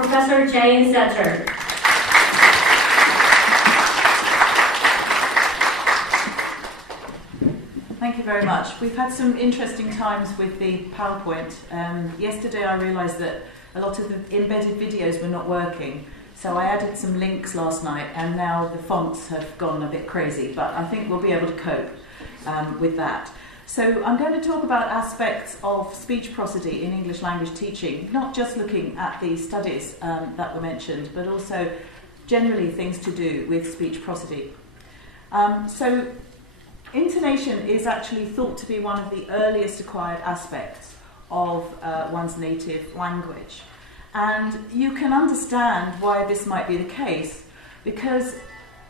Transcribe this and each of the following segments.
Professor Jane Setter. Thank you very much. We've had some interesting times with the PowerPoint. Yesterday I realised that a lot of the embedded videos were not working, so I added some links last night, and now the fonts have gone a bit crazy, but I think we'll be able to cope with that. So I'm going to talk about aspects of speech prosody in English language teaching, not just looking at the studies that were mentioned, but also generally things to do with speech prosody. So intonation is actually thought to be one of the earliest acquired aspects of one's native language. And you can understand why this might be the case, because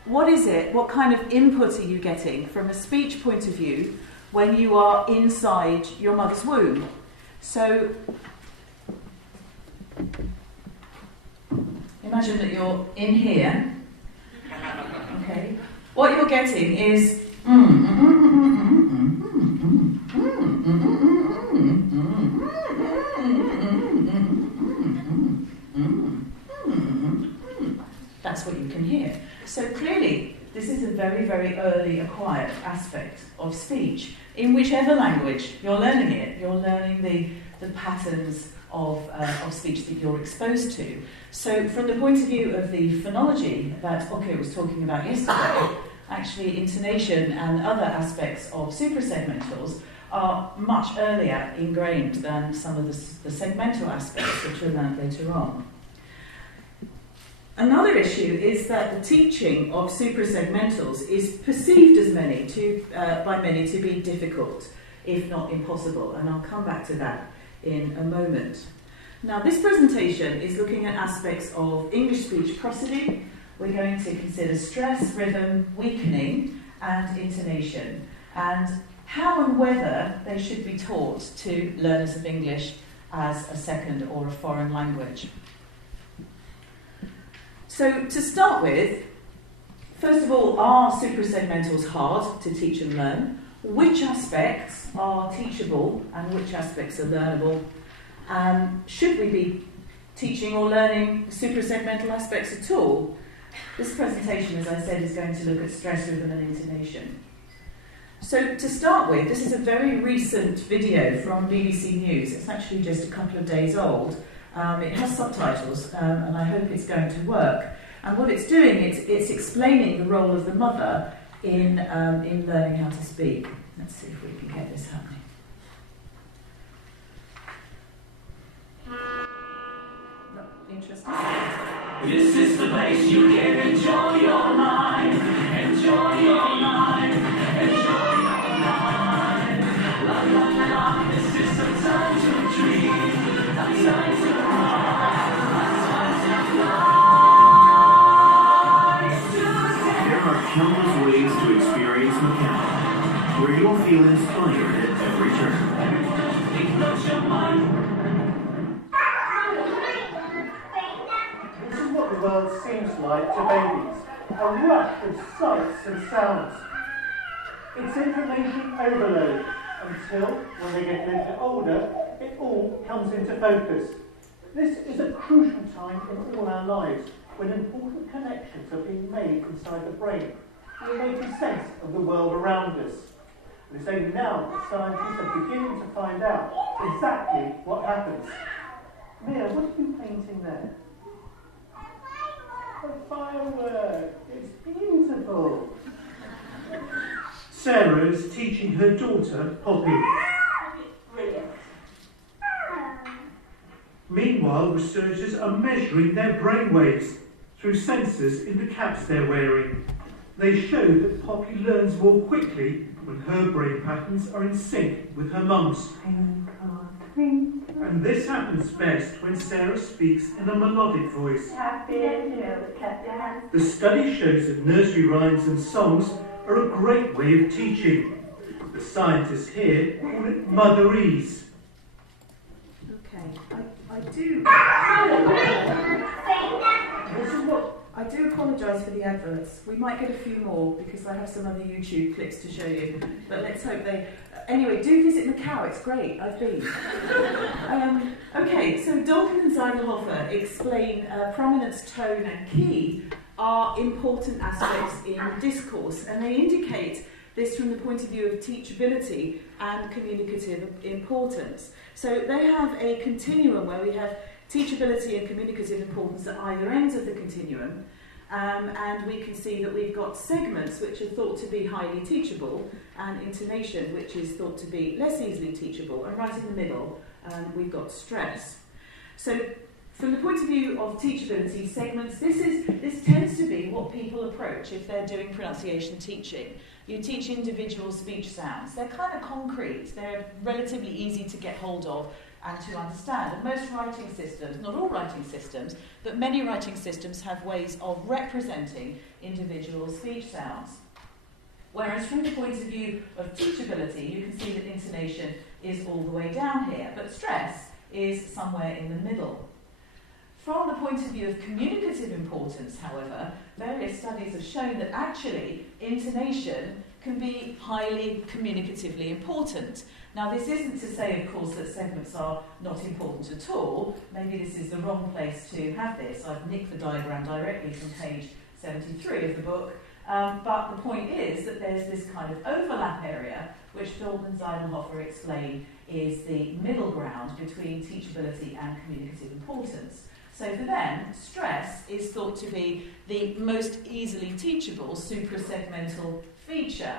what is it, what kind of input are you getting from a speech point of view when you are inside your mother's womb? So imagine that you're in here, okay? What you're getting is that's what you can hear. So clearly, this is a very, very early acquired aspect of speech. In whichever language you're learning it, you're learning the patterns of speech that you're exposed to. So from the point of view of the phonology that Oke was talking about yesterday, actually intonation and other aspects of suprasegmentals are much earlier ingrained than some of the segmental aspects which are learned later on. Another issue is that the teaching of suprasegmentals is perceived as by many to be difficult, if not impossible, and I'll come back to that in a moment. Now, this presentation is looking at aspects of English speech prosody. We're going to consider stress, rhythm, weakening, and intonation, and how and whether they should be taught to learners of English as a second or a foreign language. So to start with, first of all, are suprasegmentals hard to teach and learn? Which aspects are teachable and which aspects are learnable? Should we be teaching or learning suprasegmental aspects at all? This presentation, as I said, is going to look at stress, rhythm and intonation. So to start with, this is a very recent video from BBC News. It's actually just a couple of days old. It has subtitles, and I hope it's going to work. And what it's doing, it's explaining the role of the mother in learning how to speak. Let's see if we can get this happening. No, interesting. This is the place you can enjoy your life. Enjoy your life. Enjoy your life. La la la. This is the time to dream. The time to fly. There are countless ways to experience Macau, where you'll feel inspired at every turn. Ignite your mind. This is what the world seems like to babies, a rush of sights and sounds. It's information overload until, when they get a little bit older, it all comes into focus. This is a crucial time in all our lives, when important connections are being made inside the brain. We're making sense of the world around us. And it's only now that scientists are beginning to find out exactly what happens. Mia, what are you painting there? A firework. It's beautiful. Sarah is teaching her daughter, Poppy. Brilliant. Meanwhile, researchers are measuring their brainwaves through sensors in the caps they're wearing. They show that Poppy learns more quickly when her brain patterns are in sync with her mum's. And this happens best when Sarah speaks in a melodic voice. The study shows that nursery rhymes and songs are a great way of teaching. The scientists here call it motherese. Okay, I do. This is what I do apologise for the adverts. We might get a few more because I have some other YouTube clips to show you. But let's hope they... Anyway, do visit Macau. It's great. I've been. Okay, so Dolken and Zeidelhofer explain prominence, tone and key are important aspects in discourse, and they indicate this from the point of view of teachability and communicative importance. So they have a continuum where we have teachability and communicative importance at either ends of the continuum, and we can see that we've got segments which are thought to be highly teachable and intonation which is thought to be less easily teachable, and right in the middle we've got stress. So from the point of view of teachability, segments, this tends to be what people approach if they're doing pronunciation teaching. You teach individual speech sounds. They're kind of concrete. They're relatively easy to get hold of and to understand. And most writing systems, not all writing systems, but many writing systems have ways of representing individual speech sounds. Whereas from the point of view of teachability, you can see that intonation is all the way down here, but stress is somewhere in the middle. From the point of view of communicative importance, however, various studies have shown that actually intonation can be highly communicatively important. Now, this isn't to say, of course, that segments are not important at all. Maybe this is the wrong place to have this. I've nicked the diagram directly from page 73 of the book. But the point is that there's this kind of overlap area, which Dolken and Zeidelhofer explain is the middle ground between teachability and communicative importance. So for them, stress is thought to be the most easily teachable suprasegmental feature.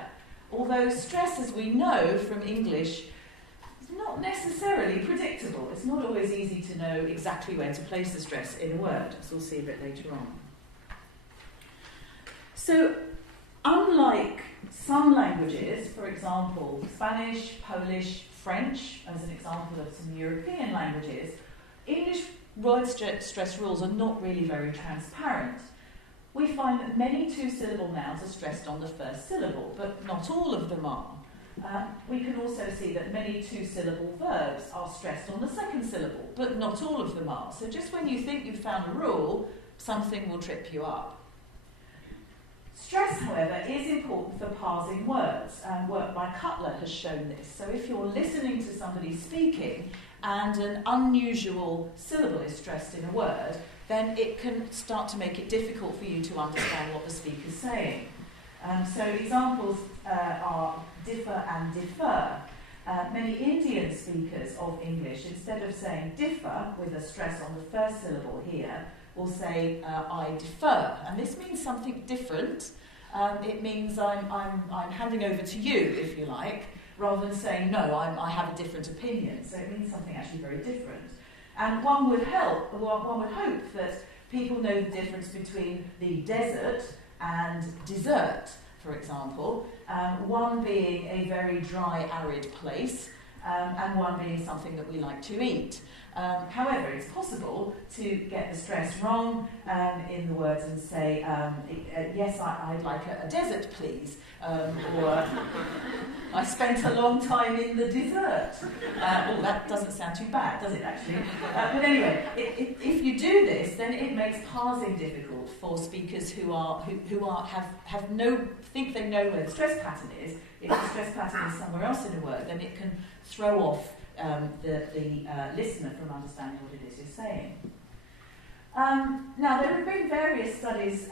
Although stress, as we know from English, is not necessarily predictable. It's not always easy to know exactly where to place the stress in a word, as we'll see a bit later on. So, unlike some languages, for example, Spanish, Polish, French, as an example of some European languages, English word stress rules are not really very transparent. We find that many two-syllable nouns are stressed on the first syllable, but not all of them are. We can also see that many two-syllable verbs are stressed on the second syllable, but not all of them are. So just when you think you've found a rule, something will trip you up. Stress, however, is important for parsing words, and work by Cutler has shown this. So if you're listening to somebody speaking and an unusual syllable is stressed in a word, then it can start to make it difficult for you to understand what the speaker's saying. So examples are differ and defer. Many Indian speakers of English, instead of saying differ with a stress on the first syllable here, will say I defer, and this means something different. It means I'm handing over to you, if you like, rather than saying no, I have a different opinion. So it means something actually very different. And one would hope that people know the difference between the desert and dessert, for example, one being a very dry, arid place, and one being something that we like to eat. However, it's possible to get the stress wrong in the words and say, yes, I'd like a desert, please, or I spent a long time in the desert. That doesn't sound too bad, does it, actually? But anyway, if you do this, then it makes parsing difficult for speakers who think they know where the stress pattern is. If the stress pattern is somewhere else in a word, then it can throw off the listener from understanding what it is you're saying. Now, there have been various studies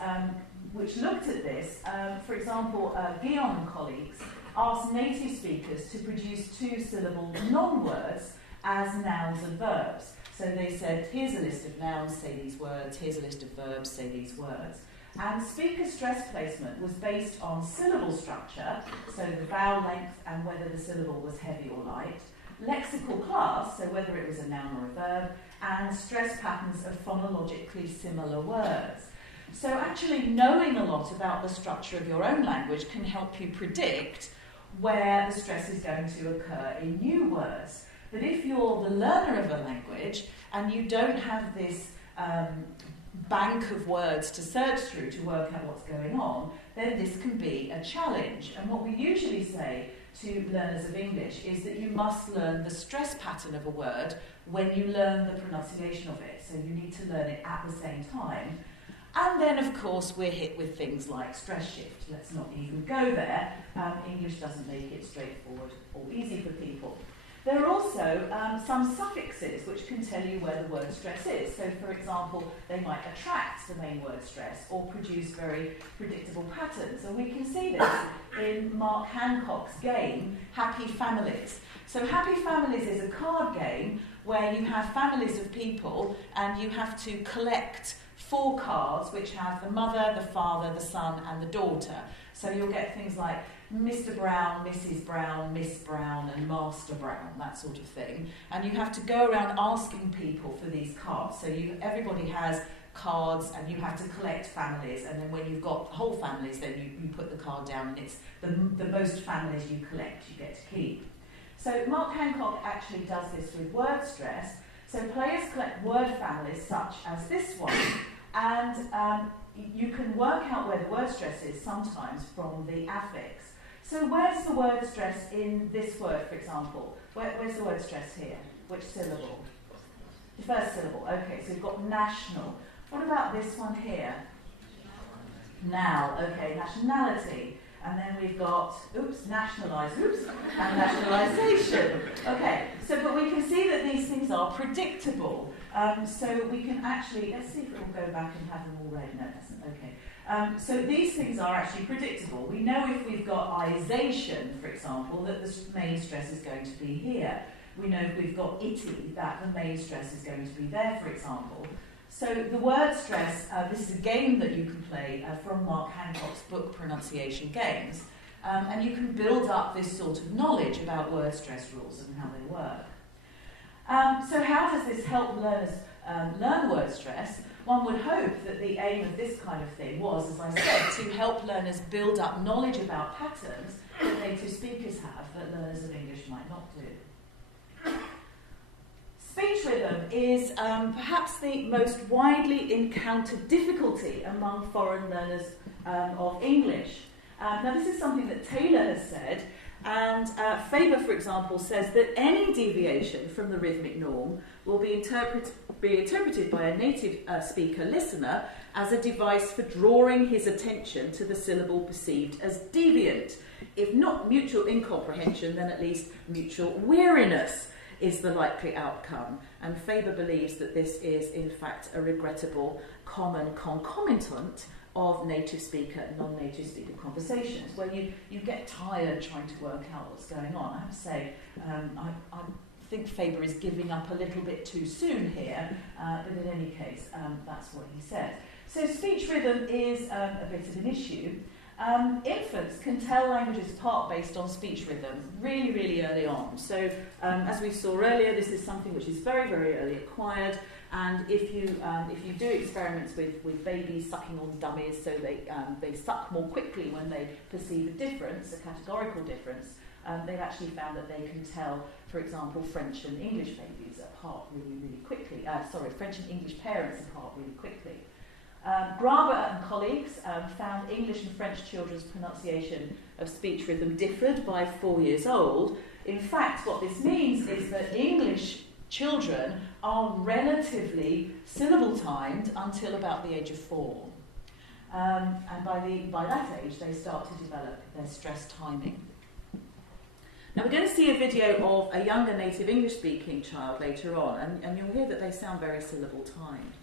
which looked at this. For example, Guillaume and colleagues asked native speakers to produce two-syllable non-words as nouns and verbs. So they said, here's a list of nouns, say these words, here's a list of verbs, say these words. And speaker stress placement was based on syllable structure, so the vowel length and whether the syllable was heavy or light, lexical class, so whether it was a noun or a verb, and stress patterns of phonologically similar words. So actually knowing a lot about the structure of your own language can help you predict where the stress is going to occur in new words. But if you're the learner of a language and you don't have this bank of words to search through to work out what's going on, then this can be a challenge. And what we usually say to learners of English is that you must learn the stress pattern of a word when you learn the pronunciation of it. So you need to learn it at the same time. And then, of course, we're hit with things like stress shift. Let's not even go there. English doesn't make it straightforward or easy for people. There are also some suffixes which can tell you where the word stress is. So, for example, they might attract the main word stress or produce very predictable patterns. And we can see this in Mark Hancock's game, Happy Families. So Happy Families is a card game where you have families of people and you have to collect 4 cards which have the mother, the father, the son and the daughter. So you'll get things like Mr. Brown, Mrs. Brown, Miss Brown and Master Brown, that sort of thing. And you have to go around asking people for these cards. So everybody has cards and you have to collect families, and then when you've got whole families then you put the card down and it's the most families you collect you get to keep. So Mark Hancock actually does this with word stress. So players collect word families such as this one, and you can work out where the word stress is sometimes from the affix. So where's the word stress in this word, for example? Where's the word stress here? Which syllable? The first syllable. Okay, so we've got national. What about this one here? Now. Okay, nationality. And then we've got, nationalise, and nationalisation. Okay, but we can see that these things are predictable. So we can actually, let's see if it will go back and have them all read. No, it doesn't. Okay. So these things are actually predictable. We know if we've got isation, for example, that the main stress is going to be here. We know if we've got itty, that the main stress is going to be there, for example. So the word stress, this is a game that you can play from Mark Hancock's book Pronunciation Games, and you can build up this sort of knowledge about word stress rules and how they work. So how does this help learners learn word stress? One would hope that the aim of this kind of thing was, as I said, to help learners build up knowledge about patterns that native speakers have that learners of English might not do. Speech rhythm is perhaps the most widely encountered difficulty among foreign learners of English. Now this is something that Taylor has said, and Faber, for example, says that any deviation from the rhythmic norm will be interpreted by a native speaker listener as a device for drawing his attention to the syllable perceived as deviant. If not mutual incomprehension, then at least mutual weariness is the likely outcome. And Faber believes that this is, in fact, a regrettable common concomitant of native speaker and non-native speaker conversations, where you get tired trying to work out what's going on. I have to say, I think Faber is giving up a little bit too soon here, but in any case, that's what he says. So speech rhythm is a bit of an issue. Infants can tell languages apart based on speech rhythm really, really early on. So as we saw earlier, this is something which is very, very early acquired. And if you do experiments with babies sucking on dummies, so they suck more quickly when they perceive a difference, a categorical difference, they've actually found that they can tell, for example, French and English babies apart really, really quickly. French and English parents apart really quickly. Graber and colleagues found English and French children's pronunciation of speech rhythm differed by 4 years old. In fact, what this means is that English children are relatively syllable timed until about the age of 4. And by that age, they start to develop their stress timing. Now, we're going to see a video of a younger native English-speaking child later on, and you'll hear that they sound very syllable timed.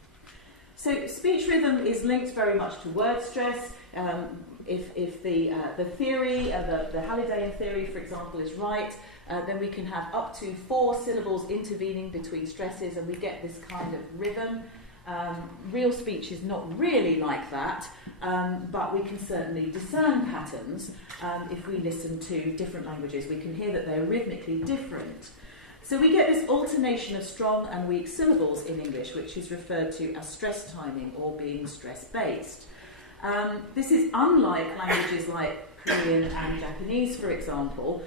So speech rhythm is linked very much to word stress. If the theory, the Hallidayan theory, for example, is right, then we can have up to 4 syllables intervening between stresses, and we get this kind of rhythm. Real speech is not really like that, but we can certainly discern patterns if we listen to different languages. We can hear that they're rhythmically different. So we get this alternation of strong and weak syllables in English, which is referred to as stress timing or being stress-based. This is unlike languages like Korean and Japanese, for example,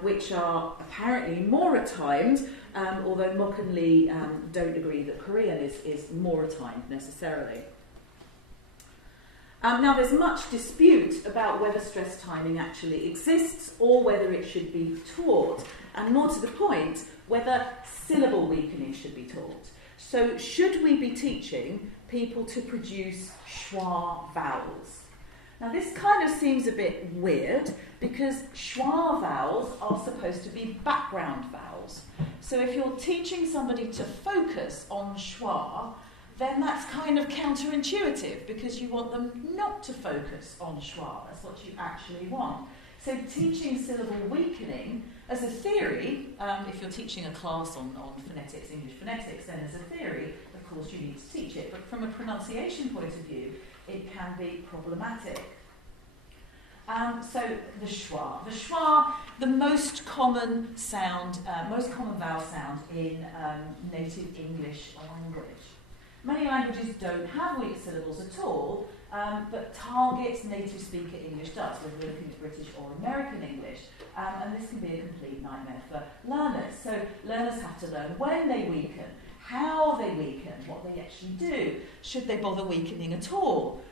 which are apparently more timed, although Mock and Lee don't agree that Korean is more timed necessarily. Now, there's much dispute about whether stress timing actually exists or whether it should be taught, and more to the point, whether syllable weakening should be taught. So should we be teaching people to produce schwa vowels? Now this kind of seems a bit weird because schwa vowels are supposed to be background vowels. So if you're teaching somebody to focus on schwa, then that's kind of counterintuitive because you want them not to focus on schwa. That's what you actually want. So teaching syllable weakening as a theory, if you're teaching a class on phonetics, English phonetics, then as a theory, of course you need to teach it. But from a pronunciation point of view, it can be problematic. So the schwa, the most common sound, most common vowel sound in native English language. Many languages don't have weak syllables at all, but target native speaker English does, whether we're looking at British or American English. And this can be a complete nightmare for learners. So learners have to learn when they weaken, how they weaken, what they actually do. Should they bother weakening at all?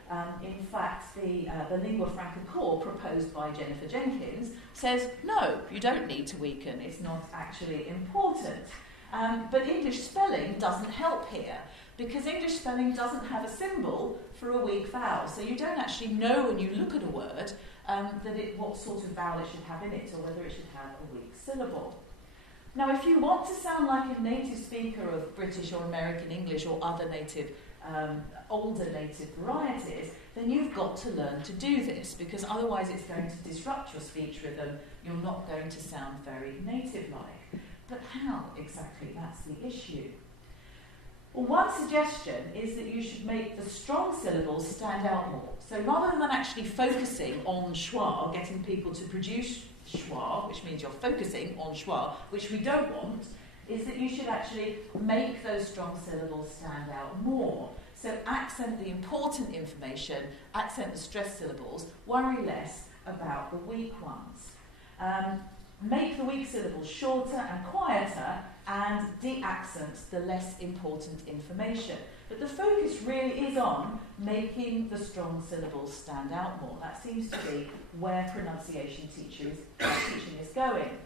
In fact, the lingua franca core proposed by Jennifer Jenkins says, no, you don't need to weaken. It's not actually important. But English spelling doesn't help here, because English spelling doesn't have a symbol for a weak vowel. So you don't actually know when you look at a word what sort of vowel it should have in it, or whether it should have a weak syllable. Now, if you want to sound like a native speaker of British or American English or other native, older native varieties, then you've got to learn to do this, because otherwise it's going to disrupt your speech rhythm. You're not going to sound very native-like. But how exactly? That's the issue. Well, one suggestion is that you should make the strong syllables stand out more. So rather than actually focusing on schwa, getting people to produce schwa, which means you're focusing on schwa, which we don't want, is that you should actually make those strong syllables stand out more. So accent the important information, accent the stressed syllables, worry less about the weak ones. Make the weak syllables shorter and quieter, and de-accent the less important information. But the focus really is on making the strong syllables stand out more. That seems to be where pronunciation teaching is going.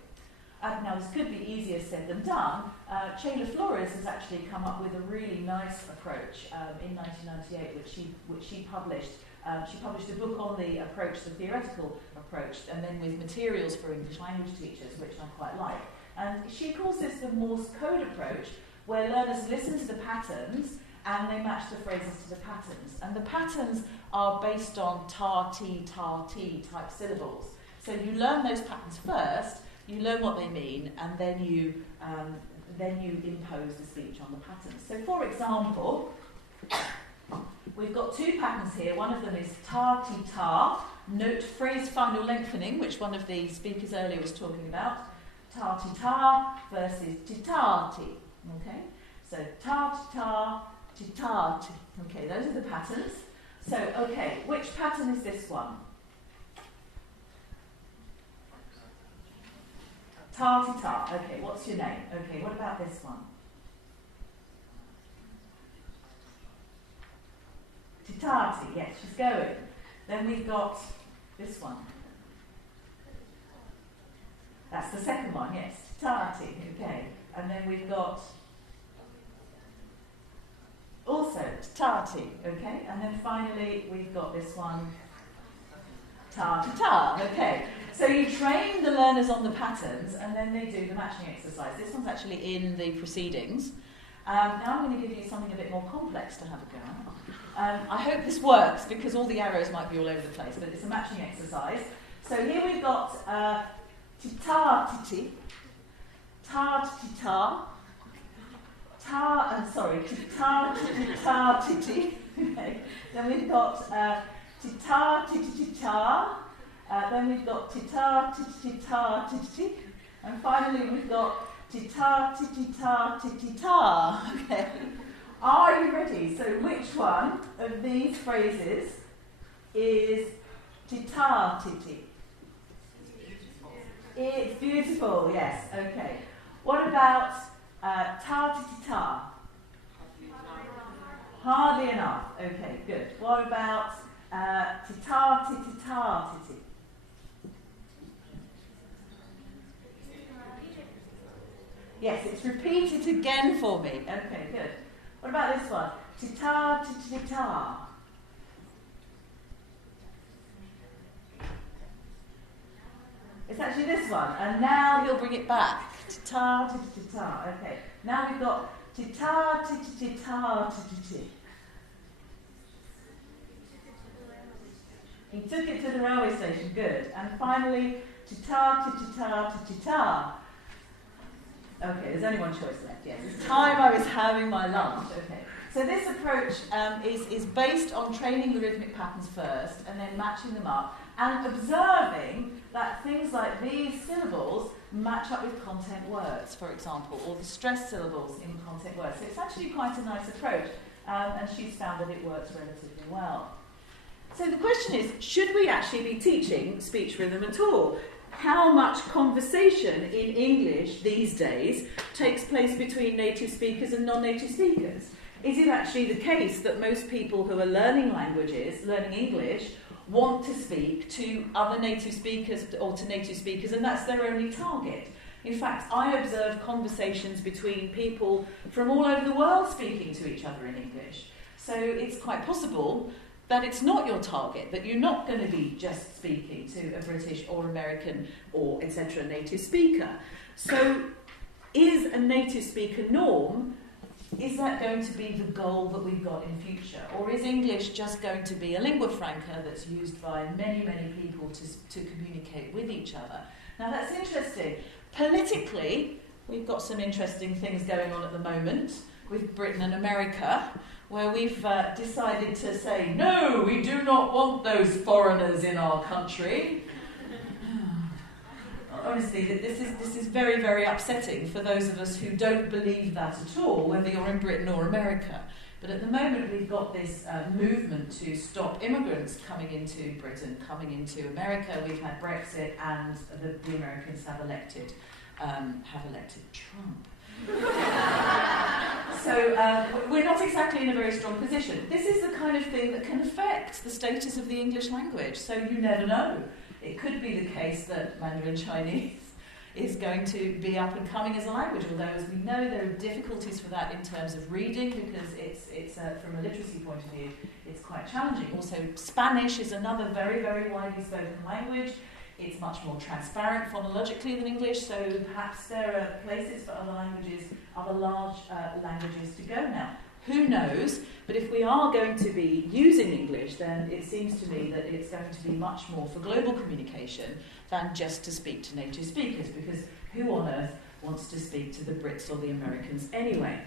Now, this could be easier said than done. Chayla Flores has actually come up with a really nice approach in 1998, which she published. She published a book on the approach, the theoretical approach, and then with materials for English language teachers, which I quite like. And she calls this the Morse code approach, where learners listen to the patterns and they match the phrases to the patterns. And the patterns are based on ta-ti type syllables. So you learn those patterns first, you learn what they mean, and then you impose the speech on the patterns. So for example, we've got two patterns here. One of them is ta-ti-ta, note phrase final lengthening, which one of the speakers earlier was talking about. Ta-ti-ta versus ti-ta-ti. Okay? So ta-ti-ta, ti-ta-ti. Okay, those are the patterns. So, okay, which pattern is this one? Ta-ti-ta. Okay, what's your name? Okay, what about this one? Ti-ta-ti. Yes, she's going. Then we've got this one. That's the second one, yes. Ti-ta-ti. Okay. And then we've got also ti-ta-ti. Okay. And then finally we've got this one. Ta-ti-ta. Okay. So you train the learners on the patterns, and then they do the matching exercise. This one's actually in the proceedings. Now I'm going to give you something a bit more complex to have a go at. I hope this works, because all the arrows might be all over the place, but it's a matching exercise. So here we've got ti-ta-ti-ti, ta-ti-ta, ti-ta-ti-ta-ti-ti. Okay. Then we've got ti-ta-ti-ti-ta. Then we've got ti-ta-ti-ti-ta-ti-ti. And finally we've got ti-ta-ti-ti-ta-ti-ti-ta. Okay. Are you ready? So which one of these phrases is ti-ta-ti-ti? It's beautiful, yes. Okay. What about ta-ti-ti-ta? Hardly enough. Okay, good. What about ti-ta-ti-ti-ta-ti-ti? Yes, it's repeated again for me. Okay, good. What about this one? Tita, tita. It's actually this one, and now he'll bring it back. Tita, tita, tita. Okay, now we've got tita, tita, tita, tita. He took it to the railway station, good. And finally, tita, tita, tita, tita. Okay, there's only one choice left, yes. It's time I was having my lunch. Okay. So this approach is based on training the rhythmic patterns first and then matching them up and observing that things like these syllables match up with content words, for example, or the stressed syllables in content words. So it's actually quite a nice approach, and she's found that it works relatively well. So the question is, should we actually be teaching speech rhythm at all? How much conversation in English these days takes place between native speakers and non-native speakers? Is it actually the case that most people who are learning languages, learning English, want to speak to other native speakers or to native speakers, and that's their only target? In fact, I observe conversations between people from all over the world speaking to each other in English. So it's quite possible that it's not your target, that you're not going to be just speaking to a British or American or etc. native speaker. So is a native speaker norm, is that going to be the goal that we've got in future? Or is English just going to be a lingua franca that's used by many, many people to communicate with each other? Now that's interesting. Politically, we've got some interesting things going on at the moment with Britain and America, where we've decided to say, no, we do not want those foreigners in our country. Honestly, this is very, very upsetting for those of us who don't believe that at all, whether you're in Britain or America. But at the moment, we've got this movement to stop immigrants coming into Britain, coming into America. We've had Brexit, and the Americans have elected Trump. So we're not exactly in a very strong position. This is the kind of thing that can affect the status of the English language, so you never know. It could be the case that Mandarin Chinese is going to be up and coming as a language, although as we know there are difficulties for that in terms of reading, because it's from a literacy point of view, it's quite challenging. Also, Spanish is another very, very widely spoken language. It's much more transparent phonologically than English, so perhaps there are places for other languages, other large languages to go now. Who knows? But if we are going to be using English, then it seems to me that it's going to be much more for global communication than just to speak to native speakers, because who on earth wants to speak to the Brits or the Americans anyway?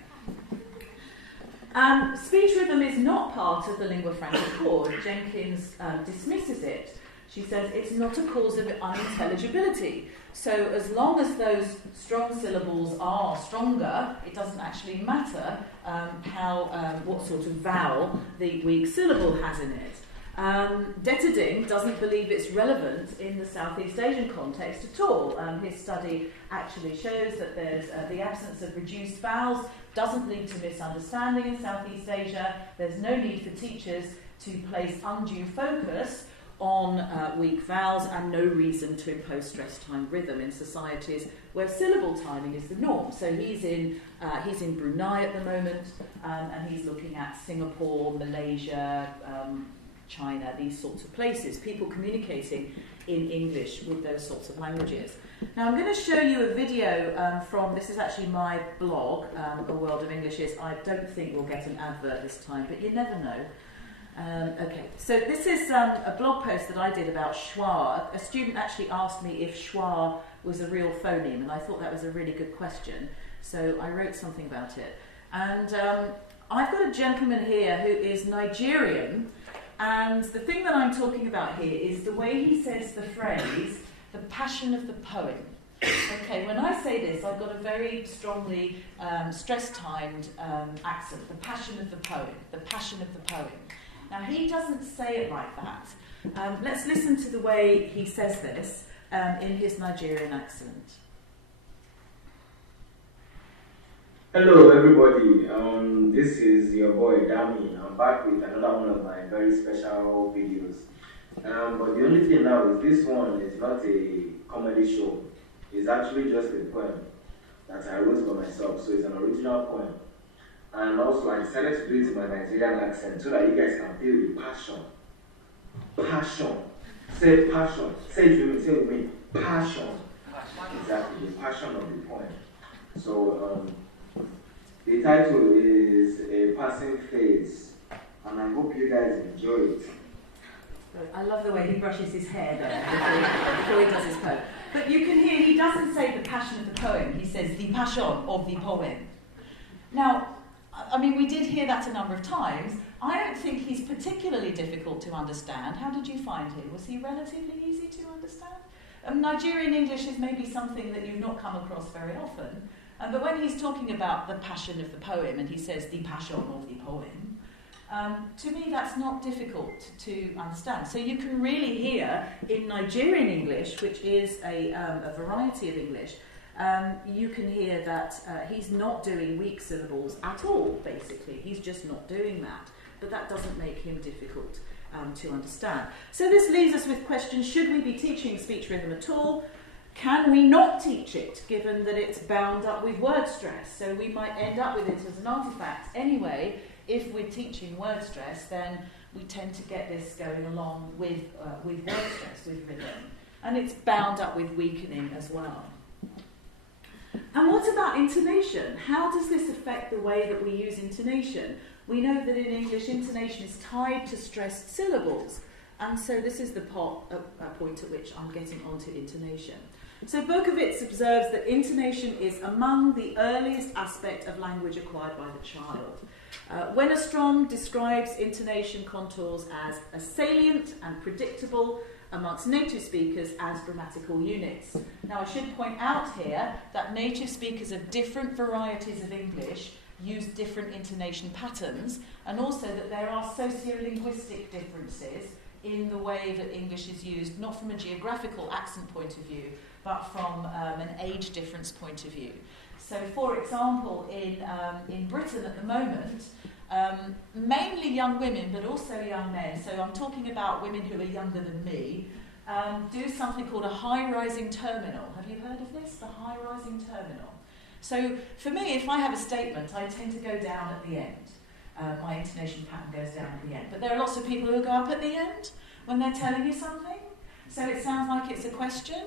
Speech rhythm is not part of the lingua franca chord. Jenkins dismisses it. She says it's not a cause of unintelligibility. So as long as those strong syllables are stronger, it doesn't actually matter what sort of vowel the weak syllable has in it. Deterding doesn't believe it's relevant in the Southeast Asian context at all. His study actually shows that there's the absence of reduced vowels doesn't lead to misunderstanding in Southeast Asia. There's no need for teachers to place undue focus on weak vowels, and no reason to impose stress time rhythm in societies where syllable timing is the norm. So he's in Brunei at the moment, and he's looking at Singapore, Malaysia, China, these sorts of places, people communicating in English with those sorts of languages. Now I'm going to show you a video from, this is actually my blog, A World of Englishes. I don't think we'll get an advert this time, but you never know. Okay, so this is a blog post that I did about schwa. A student actually asked me if schwa was a real phoneme, and I thought that was a really good question, so I wrote something about it. And I've got a gentleman here who is Nigerian, and the thing that I'm talking about here is the way he says the phrase, the passion of the poem. Okay, when I say this, I've got a very strongly stress-timed accent, the passion of the poem, the passion of the poem. Now, he doesn't say it like that. Let's listen to the way he says this in his Nigerian accent. Hello, everybody. This is your boy, Dami. I'm back with another one of my very special videos. But the only thing now is this one is not a comedy show. It's actually just a poem that I wrote by myself, so it's an original poem. And also I decided to do it in my Nigerian accent so that you guys can feel the passion. Passion. Say passion. Say it with me. Passion. Exactly, the passion of the poem. So the title is A Passing Phase, and I hope you guys enjoy it. I love the way he brushes his hair there before he does his poem. But you can hear he doesn't say the passion of the poem, he says the passion of the poem. Now, I mean, we did hear that a number of times. I don't think he's particularly difficult to understand. How did you find him? Was he relatively easy to understand? Nigerian English is maybe something that you've not come across very often. But when he's talking about the passion of the poem, and he says the passion of the poem, to me that's not difficult to understand. So you can really hear in Nigerian English, which is a variety of English, you can hear that he's not doing weak syllables at all, basically. He's just not doing that. But that doesn't make him difficult to understand. So this leaves us with questions: should we be teaching speech rhythm at all? Can we not teach it, given that it's bound up with word stress? So we might end up with it as an artifact. Anyway, if we're teaching word stress, then we tend to get this going along with word stress, with rhythm. And it's bound up with weakening as well. And what about intonation? How does this affect the way that we use intonation? We know that in English, intonation is tied to stressed syllables. And so this is the point at which I'm getting onto intonation. So Berkowitz observes that intonation is among the earliest aspect of language acquired by the child. Wennerstrom describes intonation contours as salient and predictable amongst native speakers as grammatical units. Now I should point out here that native speakers of different varieties of English use different intonation patterns, and also that there are sociolinguistic differences in the way that English is used, not from a geographical accent point of view, but from an age difference point of view. So, for example, in Britain at the moment, mainly young women, but also young men, so I'm talking about women who are younger than me, do something called a high-rising terminal. Have you heard of this, the high-rising terminal? So, for me, if I have a statement, I tend to go down at the end. My intonation pattern goes down at the end. But there are lots of people who go up at the end when they're telling you something. So it sounds like it's a question.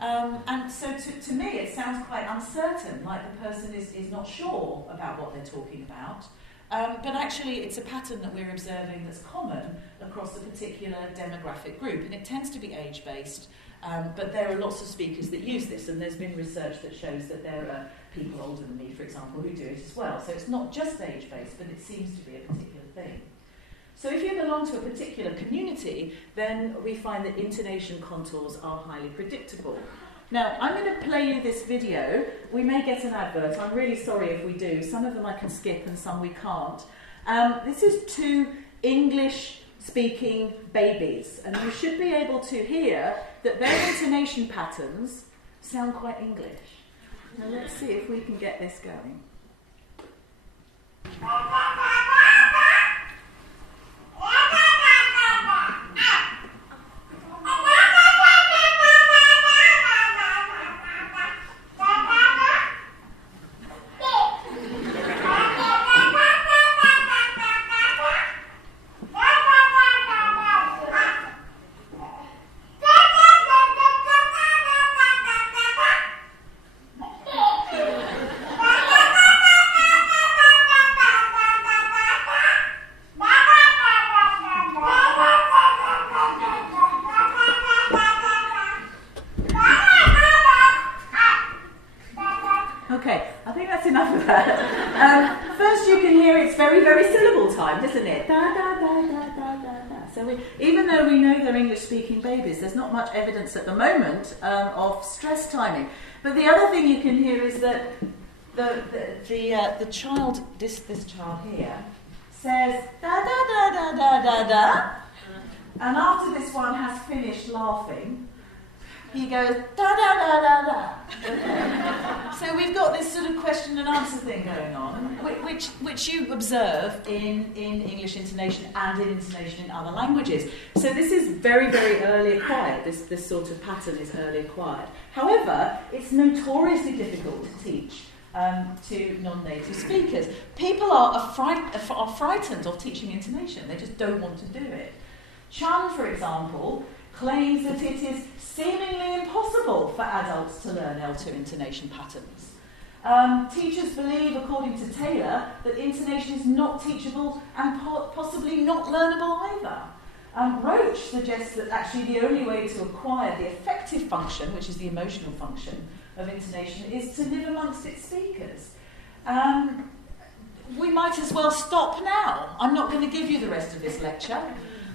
And so to me, it sounds quite uncertain, like the person is not sure about what they're talking about. But actually, it's a pattern that we're observing that's common across a particular demographic group. And it tends to be age-based. But there are lots of speakers that use this. And there's been research that shows that there are people older than me, for example, who do it as well. So it's not just age-based, but it seems to be a particular thing. So if you belong to a particular community, then we find that intonation contours are highly predictable. Now, I'm going to play you this video. We may get an advert. I'm really sorry if we do. Some of them I can skip and some we can't. This is 2 English-speaking babies, and you should be able to hear that their intonation patterns sound quite English. Now let's see if we can get this going. Okay, I think that's enough of that. First you can hear it's very, very syllable timed, isn't it? Da, da, da, da, da, da, da. So even though we know they're English-speaking babies, there's not much evidence at the moment of stress timing. But the other thing you can hear is that the child, this child here, says da, da, da, da, da, da, da. And after this one has finished laughing, he goes da da da da da. Okay. So we've got this sort of question and answer thing going on, which you observe in English intonation and in intonation in other languages. So this is very, very early acquired. This sort of pattern is early acquired. However, it's notoriously difficult to teach to non-native speakers. People are frightened of teaching intonation. They just don't want to do it. Chan, for example, claims that it is seemingly impossible for adults to learn L2 intonation patterns. Teachers believe, according to Taylor, that intonation is not teachable and possibly not learnable either. Roach suggests that actually the only way to acquire the affective function, which is the emotional function of intonation, is to live amongst its speakers. We might as well stop now. I'm not going to give you the rest of this lecture.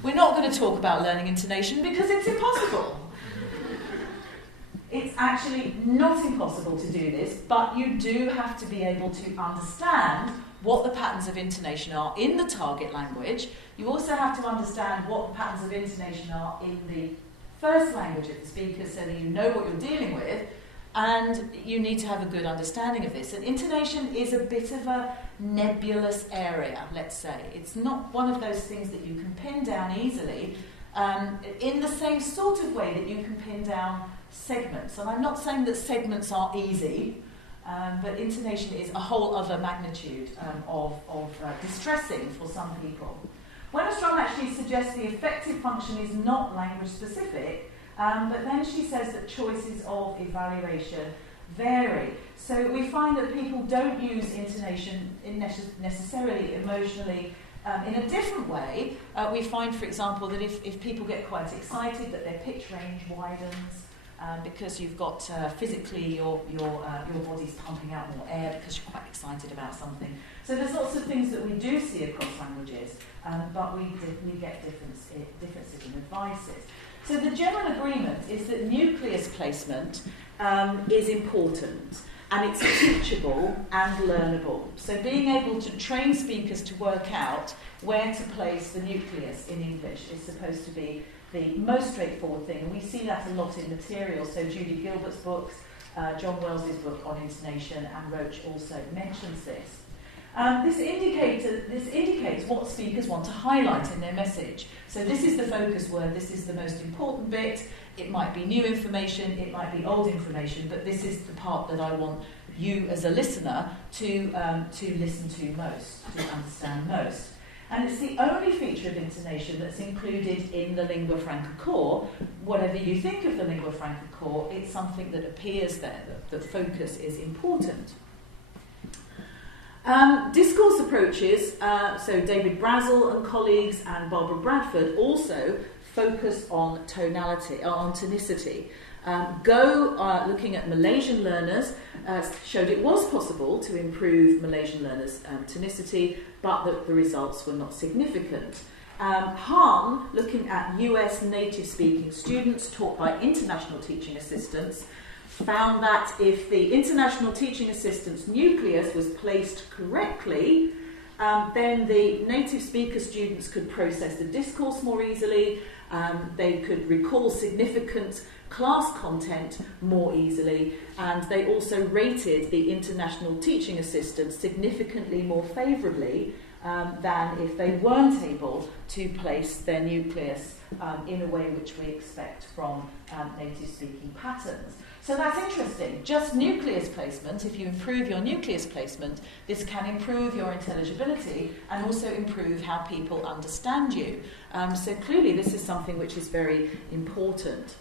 We're not going to talk about learning intonation because it's impossible. It's actually not impossible to do this, but you do have to be able to understand what the patterns of intonation are in the target language. You also have to understand what the patterns of intonation are in the first language of the speaker so that you know what you're dealing with, and you need to have a good understanding of this. And intonation is a bit of a nebulous area, let's say. It's not one of those things that you can pin down easily in the same sort of way that you can pin down segments. And I'm not saying that segments are easy, but intonation is a whole other magnitude of distressing for some people. Wennerstrom actually suggests the affective function is not language specific, but then she says that choices of evaluation vary. So we find that people don't use intonation necessarily emotionally in a different way. We find, for example, that if people get quite excited, that their pitch range widens. Because you've got physically your body's pumping out more air because you're quite excited about something. So there's lots of things that we do see across languages, but we get differences in advices. So the general agreement is that nucleus placement is important, and it's teachable and learnable. So being able to train speakers to work out where to place the nucleus in English is supposed to be the most straightforward thing. And we see that a lot in material. So Judy Gilbert's books, John Wells's book on intonation, and Roach also mentions this. This indicates what speakers want to highlight in their message. So this is the focus word, this is the most important bit. It might be new information, it might be old information, but this is the part that I want you as a listener to listen to most, to understand most. And it's the only feature of intonation that's included in the lingua franca core. Whatever you think of the lingua franca core, it's something that appears there, that focus is important. Discourse approaches, so David Brazel and colleagues and Barbara Bradford also focus on tonality, on tonicity. Looking at Malaysian learners, showed it was possible to improve Malaysian learners' tonicity, but that the results were not significant. Han, looking at US native-speaking students taught by international teaching assistants, found that if the international teaching assistant's nucleus was placed correctly, then the native speaker students could process the discourse more easily, they could recall significant class content more easily, and they also rated the international teaching assistants significantly more favourably than if they weren't able to place their nucleus in a way which we expect from native speaking patterns. So that's interesting. Just nucleus placement, if you improve your nucleus placement, this can improve your intelligibility and also improve how people understand you. So clearly this is something which is very important.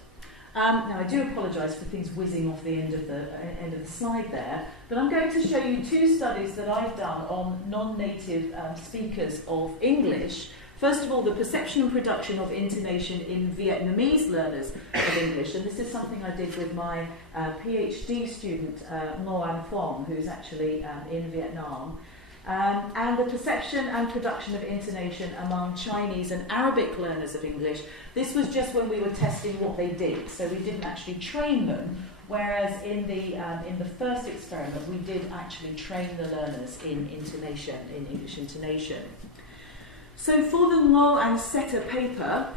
Now I do apologise for things whizzing off the end of the slide there, but I'm going to show you two studies that I've done on non-native speakers of English. First of all, the perception and production of intonation in Vietnamese learners of English, and this is something I did with my PhD student, Ngo An Phuong, who's actually in Vietnam. And the perception and production of intonation among Chinese and Arabic learners of English. This was just when we were testing what they did, so we didn't actually train them, whereas in the first experiment we did actually train the learners in intonation, in English intonation. So for the Ngo and Seta paper,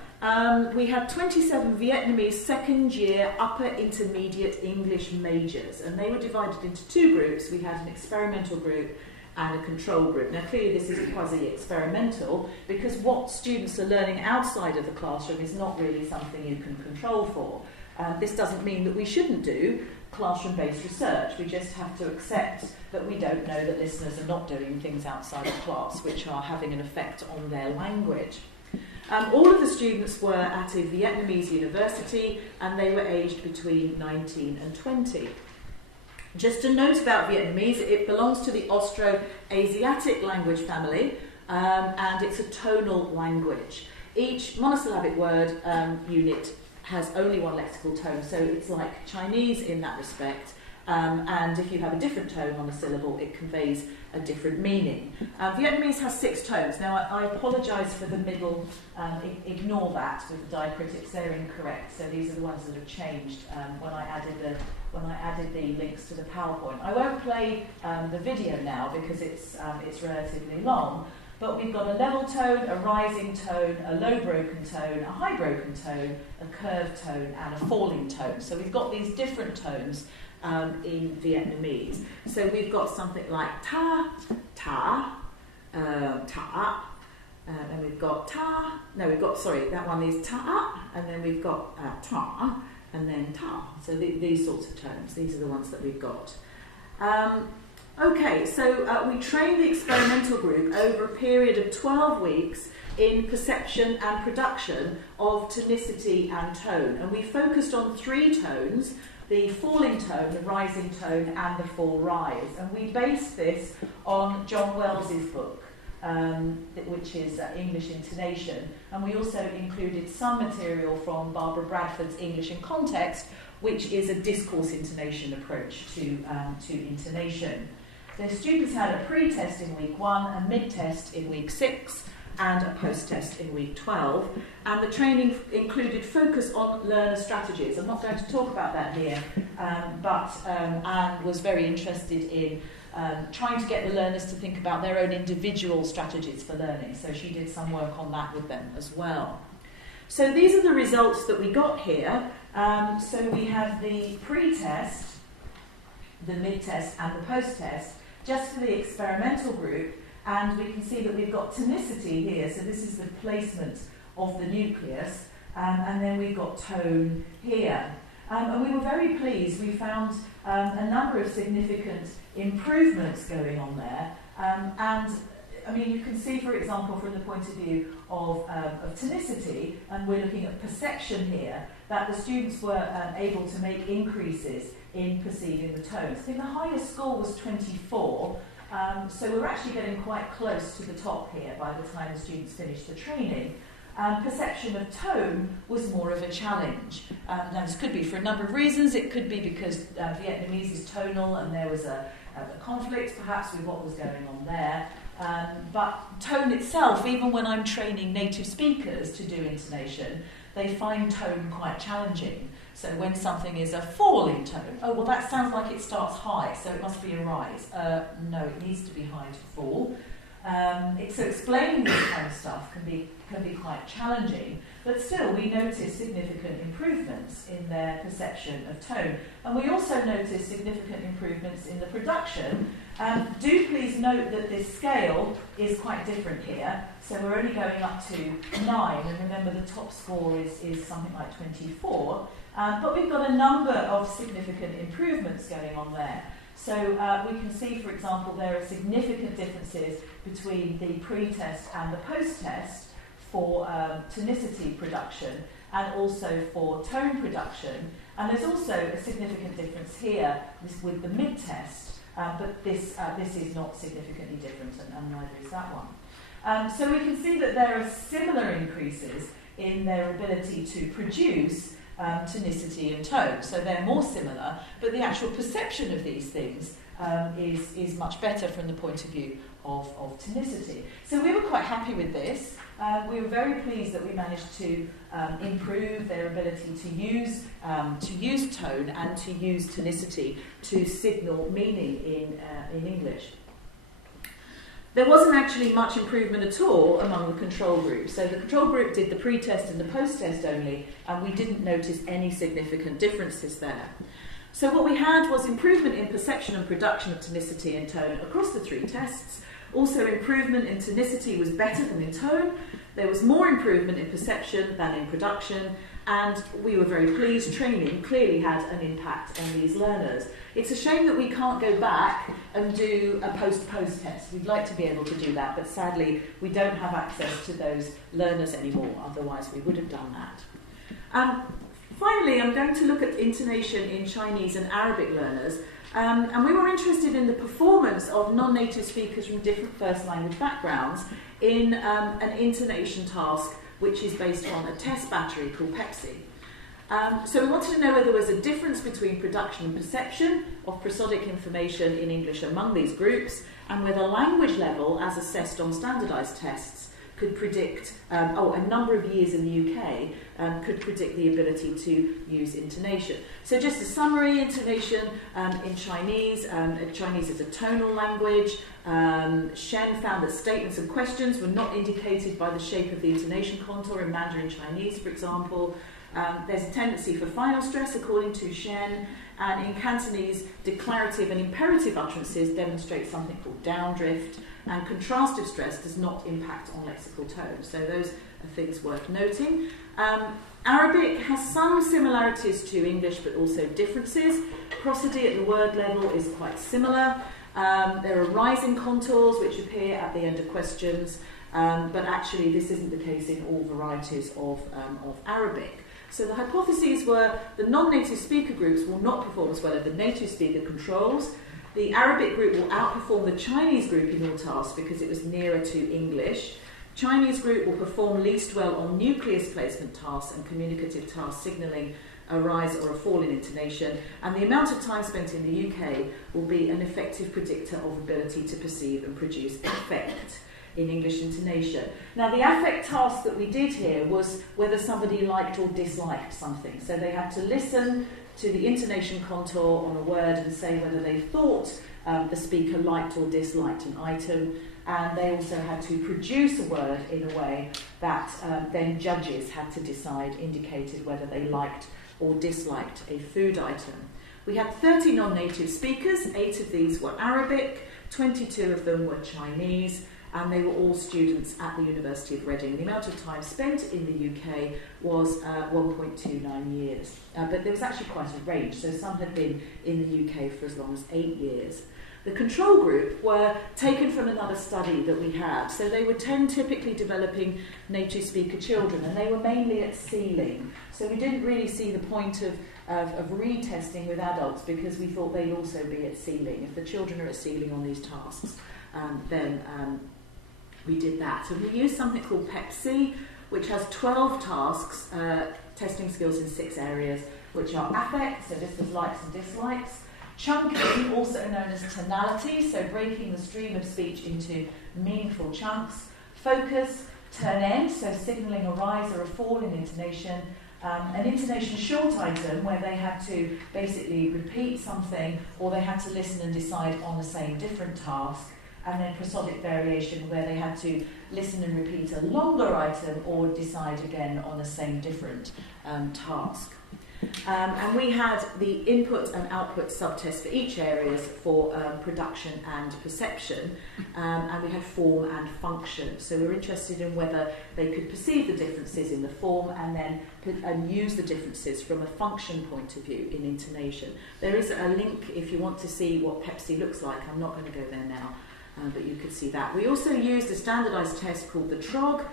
we had 27 Vietnamese second-year upper intermediate English majors, and they were divided into two groups. We had an experimental group and a control group. Now clearly this is quasi-experimental because what students are learning outside of the classroom is not really something you can control for. This doesn't mean that we shouldn't do, classroom-based research. We just have to accept that we don't know that listeners are not doing things outside of class which are having an effect on their language. All of the students were at a Vietnamese university and they were aged between 19 and 20. Just a note about Vietnamese, it belongs to the Austro-Asiatic language family and it's a tonal language. Each monosyllabic word unit has only one lexical tone, so it's like Chinese in that respect. And if you have a different tone on a syllable, it conveys a different meaning. Vietnamese has 6 tones. Now, I apologise for the middle, ignore that with the diacritics, they're incorrect. So these are the ones that have changed when I added the links to the PowerPoint. I won't play the video now because it's relatively long, but we've got a level tone, a rising tone, a low broken tone, a high broken tone, a curved tone, and a falling tone. So we've got these different tones in Vietnamese. So we've got something like ta, ta, ta, and we've got ta, no, we've got, sorry, that one is ta, and then we've got ta, and then ta. So these sorts of tones, these are the ones that we've got. Okay, so we trained the experimental group over a period of 12 weeks in perception and production of tonicity and tone. And we focused on 3 tones, the falling tone, the rising tone, and the fall rise. And we based this on John Wells's book, which is English Intonation. And we also included some material from Barbara Bradford's English in Context, which is a discourse intonation approach to intonation. The students had a pre-test in week 1, a mid-test in week 6, and a post-test in week 12. And the training included focus on learner strategies. I'm not going to talk about that here, but Anne was very interested in trying to get the learners to think about their own individual strategies for learning. So she did some work on that with them as well. So these are the results that we got here. So we have the pre-test, the mid-test, and the post-test, just for the experimental group, and we can see that we've got tonicity here, so this is the placement of the nucleus, and then we've got tone here. And we were very pleased. We found a number of significant improvements going on there, and I mean, you can see, for example, from the point of view of tonicity, and we're looking at perception here, that the students were able to make increases in perceiving the tones. I think the highest score was 24, so we're actually getting quite close to the top here by the time the students finished the training. Perception of tone was more of a challenge. Now, this could be for a number of reasons. It could be because Vietnamese is tonal and there was a conflict perhaps with what was going on there. But tone itself, even when I'm training native speakers to do intonation, they find tone quite challenging. So when something is a falling tone, oh, well, that sounds like it starts high, so it must be a rise. No, it needs to be high to fall. So explaining this kind of stuff can be quite challenging, but still we notice significant improvements in their perception of tone. And we also notice significant improvements in the production. Do please note that this scale is quite different here. So we're only going up to 9, and remember the top score is something like 24. But we've got a number of significant improvements going on there. So we can see, for example, there are significant differences between the pre-test and the post-test for tonicity production and also for tone production. And there's also a significant difference here with the mid-test, but this is not significantly different, and neither is that one. So we can see that there are similar increases in their ability to produce tonicity and tone, so they're more similar, but the actual perception of these things is much better from the point of view of tonicity. So we were quite happy with this. We were very pleased that we managed to improve their ability to use tone and to use tonicity to signal meaning in English. There wasn't actually much improvement at all among the control group. So the control group did the pre-test and the post-test only, and we didn't notice any significant differences there. So what we had was improvement in perception and production of tonicity and tone across the 3 tests. Also, improvement in tonicity was better than in tone. There was more improvement in perception than in production, And we were very pleased. Training clearly had an impact on these learners. It's a shame that we can't go back and do a post-post test. We'd like to be able to do that, but sadly we don't have access to those learners anymore, otherwise we would have done that. Finally, I'm going to look at intonation in Chinese and Arabic learners, and we were interested in the performance of non-native speakers from different first language backgrounds in an intonation task which is based on a test battery called Pepsi. So we wanted to know whether there was a difference between production and perception of prosodic information in English among these groups, and whether language level, as assessed on standardised tests, could predict, a number of years in the UK, could predict the ability to use intonation. So just a summary, intonation in Chinese. Chinese is a tonal language. Shen found that statements and questions were not indicated by the shape of the intonation contour in Mandarin Chinese, for example. There's a tendency for final stress, according to Shen, and in Cantonese, declarative and imperative utterances demonstrate something called downdrift, and contrastive stress does not impact on lexical tone. So those are things worth noting. Arabic has some similarities to English, but also differences. Prosody at the word level is quite similar. There are rising contours which appear at the end of questions, but actually this isn't the case in all varieties of Arabic. So the hypotheses were the non-native speaker groups will not perform as well as the native speaker controls. The Arabic group will outperform the Chinese group in all tasks because it was nearer to English. Chinese group will perform least well on nucleus placement tasks and communicative tasks signalling a rise or a fall in intonation, and the amount of time spent in the UK will be an effective predictor of ability to perceive and produce effect in English intonation. Now, the affect task that we did here was whether somebody liked or disliked something. So they had to listen to the intonation contour on a word and say whether they thought the speaker liked or disliked an item, and they also had to produce a word in a way that then judges had to decide indicated whether they liked or disliked a food item. We had 30 non-native speakers, 8 of these were Arabic, 22 of them were Chinese, and they were all students at the University of Reading. The amount of time spent in the UK was 1.29 years. But there was actually quite a range, so some had been in the UK for as long as 8 years. The control group were taken from another study that we had. So they were 10 typically developing native speaker children, and they were mainly at ceiling. So we didn't really see the point of retesting with adults because we thought they'd also be at ceiling. If the children are at ceiling on these tasks, then we did that. So we used something called Pepsi, which has 12 tasks, testing skills in 6 areas, which are affect, so this is likes and dislikes, chunking, also known as tonality, so breaking the stream of speech into meaningful chunks, focus, turn end, so signalling a rise or a fall in intonation, an intonation short item where they had to basically repeat something or they had to listen and decide on the same different task, and then prosodic variation where they had to listen and repeat a longer item or decide again on the same different task. And we had the input and output subtests for each areas for production and perception, and we had form and function. So we were interested in whether they could perceive the differences in the form and then use the differences from a function point of view in intonation. There is a link if you want to see what Pepsi looks like. I'm not going to go there now, but you could see that. We also used a standardised test called the TROG,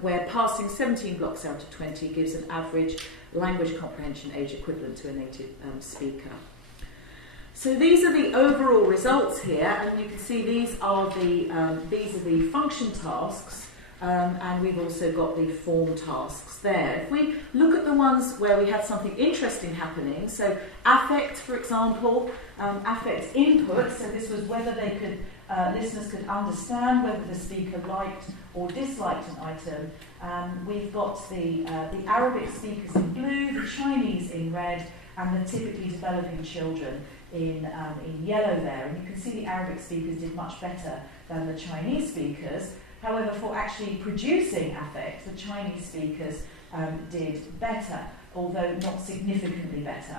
where passing 17 blocks out of 20 gives an average language comprehension age equivalent to a native speaker. So these are the overall results here, and you can see these are the function tasks, and we've also got the form tasks there. If we look at the ones where we had something interesting happening, so affect, for example, affect input, so this was whether they could listeners could understand whether the speaker liked or disliked an item. We've got the Arabic speakers in blue, the Chinese in red, and the typically developing children in yellow there. And you can see the Arabic speakers did much better than the Chinese speakers. However, for actually producing affect, the Chinese speakers did better, although not significantly better.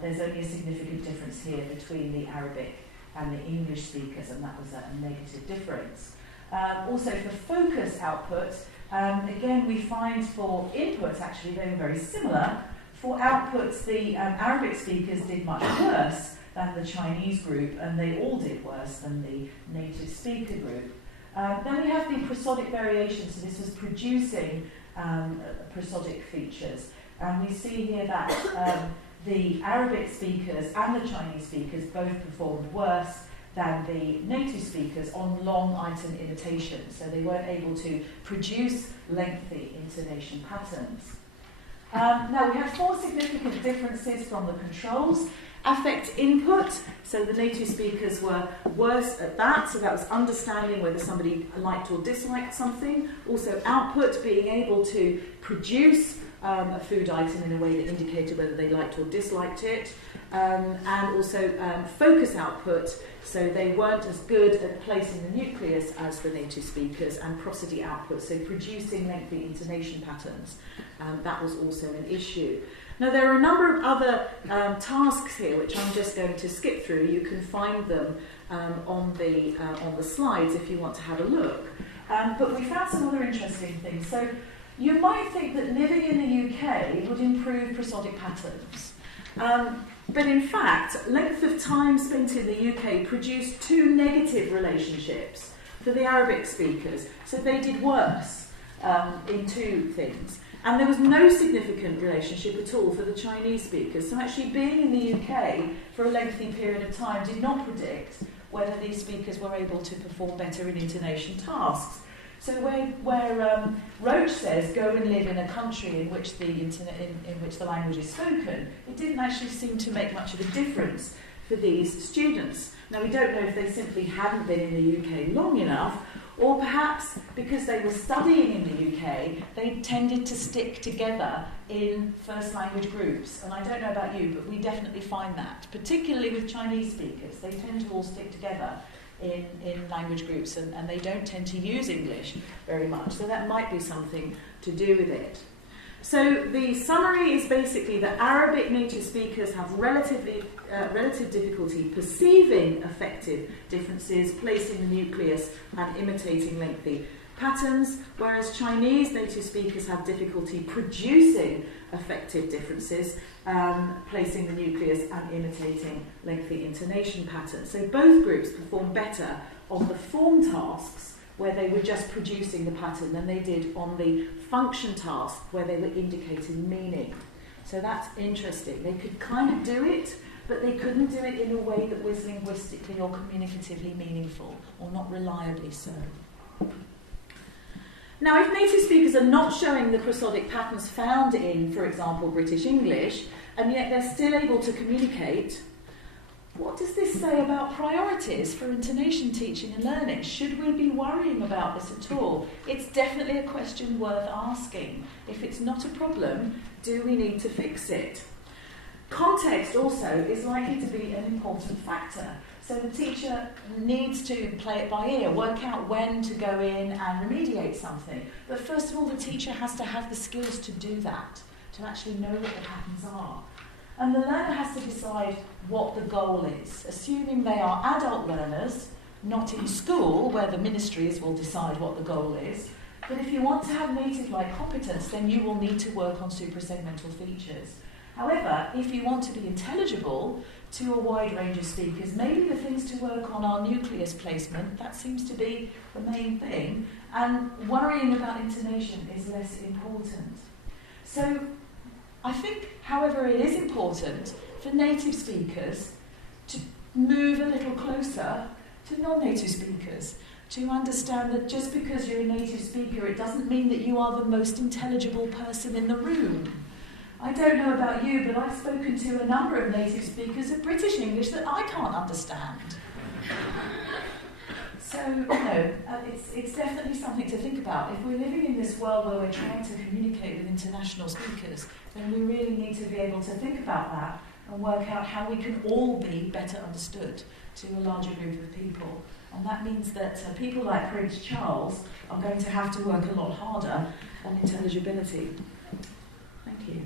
There's only a significant difference here between the Arabic and the English speakers, and that was a negative difference. Also for focus output, Again, we find for inputs, actually, they were very similar. For outputs, the Arabic speakers did much worse than the Chinese group, and they all did worse than the native speaker group. Then we have the prosodic variation, so this was producing prosodic features. And we see here that the Arabic speakers and the Chinese speakers both performed worse than the native speakers on long item imitation. So they weren't able to produce lengthy intonation patterns. Now we have 4 significant differences from the controls. Affect input, so the native speakers were worse at that, so that was understanding whether somebody liked or disliked something. Also output, being able to produce a food item in a way that indicated whether they liked or disliked it. And also focus output, so they weren't as good at placing the nucleus as the native speakers, and prosody output, so producing lengthy intonation patterns. That was also an issue. Now there are a number of other tasks here which I'm just going to skip through. You can find them on the slides if you want to have a look. But we found some other interesting things. So you might think that living in the UK would improve prosodic patterns. But in fact, length of time spent in the UK produced 2 negative relationships for the Arabic speakers. So they did worse in 2 things. And there was no significant relationship at all for the Chinese speakers. So actually being in the UK for a lengthy period of time did not predict whether these speakers were able to perform better in intonation tasks. So where Roach says, go and live in a country in which the language is spoken, it didn't actually seem to make much of a difference for these students. Now we don't know if they simply hadn't been in the UK long enough, or perhaps because they were studying in the UK, they tended to stick together in first language groups. And I don't know about you, but we definitely find that, particularly with Chinese speakers. They tend to all stick together in language groups, and they don't tend to use English very much. So that might be something to do with it. So the summary is basically that Arabic native speakers have relative difficulty perceiving affective differences, placing the nucleus and imitating lengthy patterns, whereas Chinese native speakers have difficulty producing affective differences, placing the nucleus and imitating lengthy intonation patterns. So both groups perform better on the form tasks, where they were just producing the pattern, than they did on the function task, where they were indicating meaning. So that's interesting. They could kind of do it, but they couldn't do it in a way that was linguistically or communicatively meaningful, or not reliably so. Now, if native speakers are not showing the prosodic patterns found in, for example, British English, and yet they're still able to communicate, what does this say about priorities for intonation teaching and learning? Should we be worrying about this at all? It's definitely a question worth asking. If it's not a problem, do we need to fix it? Context also is likely to be an important factor. So the teacher needs to play it by ear, work out when to go in and remediate something. But first of all, the teacher has to have the skills to do that, to actually know what the patterns are. And the learner has to decide what the goal is, assuming they are adult learners, not in school, where the ministries will decide what the goal is. But if you want to have native-like competence, then you will need to work on suprasegmental features. However, if you want to be intelligible to a wide range of speakers, maybe the things to work on are nucleus placement. That seems to be the main thing. And worrying about intonation is less important. So I think, however, it is important for native speakers to move a little closer to non-native speakers, to understand that just because you're a native speaker, it doesn't mean that you are the most intelligible person in the room. I don't know about you, but I've spoken to a number of native speakers of British English that I can't understand. So, it's definitely something to think about. If we're living in this world where we're trying to communicate with international speakers, then we really need to be able to think about that and work out how we can all be better understood to a larger group of people. And that means that people like Prince Charles are going to have to work a lot harder on intelligibility. Thank you.